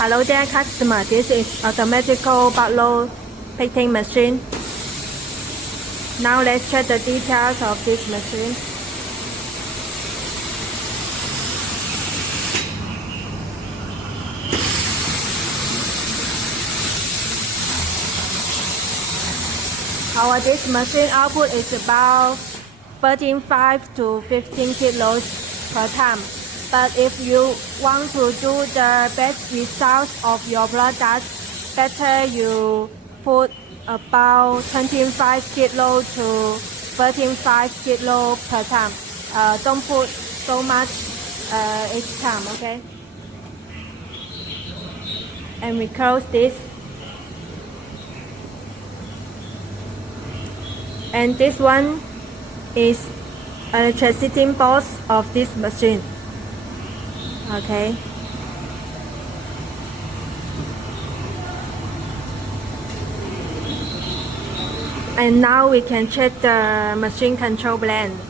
Hello there customer, this is automatical butler painting machine. Now let's check the details of this machine. This machine output is about 13.5 to 15 kilos per time. But if you want to do the best results of your product, better you put about 25 kilo to 13.5 kilo per time. Don't put so much each time, okay? And we close this. And this one is electricity box of this machine. Okay. And now we can check the machine control blend.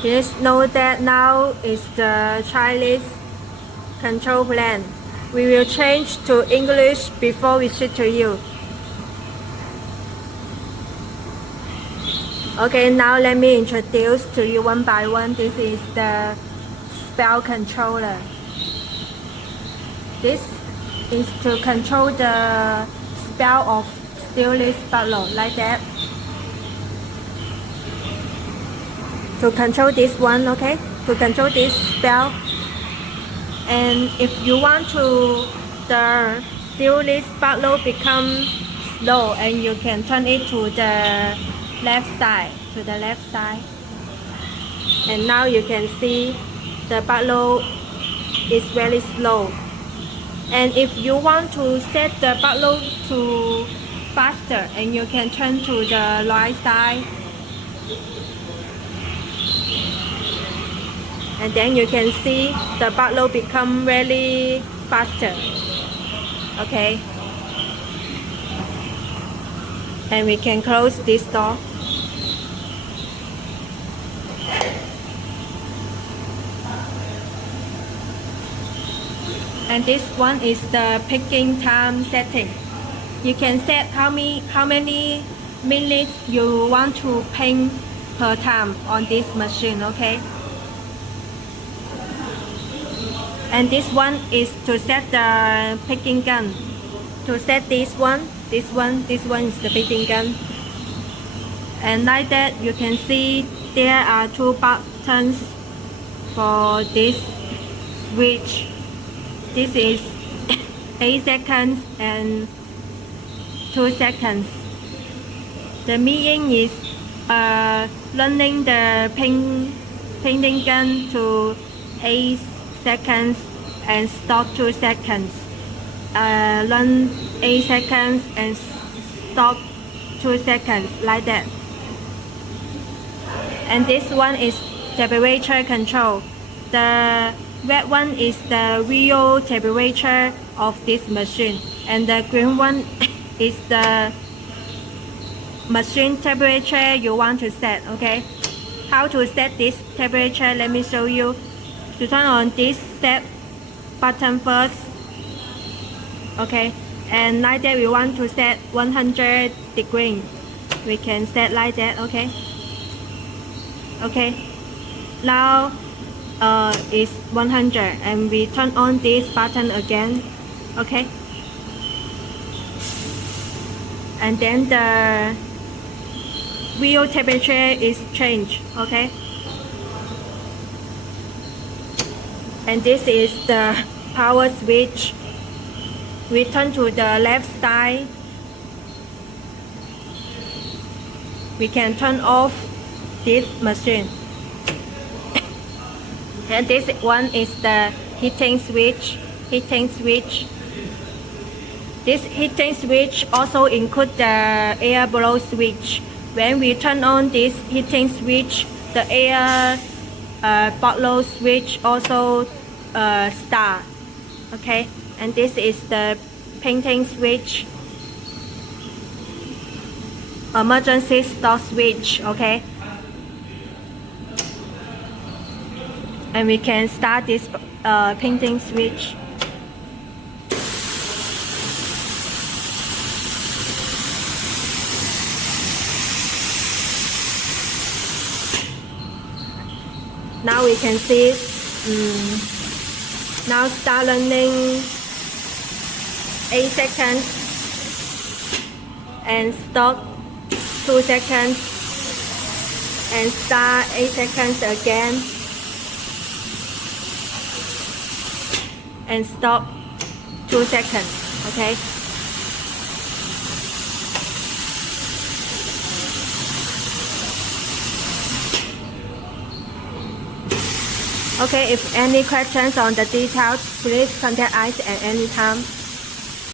Please note that now is the Chinese control blend. We will change to English before we ship to you. Okay, now let me introduce to you one by one. This is the spell controller. This is to control the spell of stainless butler, like that. To control this one, okay? To control this spell. And if you want to the stainless butler become slow, and you can turn it to the left side, and now you can see the butler is very slow. And if you want to set the butler to faster, and you can turn to the right side, and then you can see the butler become really faster. Okay, and we can close this door. And this one is the picking time setting. You can set how many minutes you want to paint per time on this machine, okay? And this one is to set the picking gun. To set this one is the picking gun. And like that, you can see there are two buttons for this switch. This is 8 seconds and 2 seconds. The meaning is running the painting gun to 8 seconds and stop 2 seconds. Run 8 seconds and stop 2 seconds, like that. And this one is temperature control. The red one is the real temperature of this machine, and the green one is the machine temperature you want to set, okay? How to set this temperature, let me show you. To turn on this set button first, okay? And like that, we want to set 100 degrees. We can set like that, okay? Okay, now is 100, and we turn on this button again, okay? And then the real temperature is changed, okay? And this is the power switch. We turn to the left side. We can turn off this machine. And this one is the heating switch. This heating switch also includes the air blow switch. When we turn on this heating switch, the air bottle switch also start. Okay, and this is the painting switch, emergency stop switch. Okay, And we can start this painting switch. Now we can see now start running 8 seconds and stop 2 seconds and start 8 seconds again and stop 2 seconds. Okay. Okay, if any questions on the details, please contact us at any time.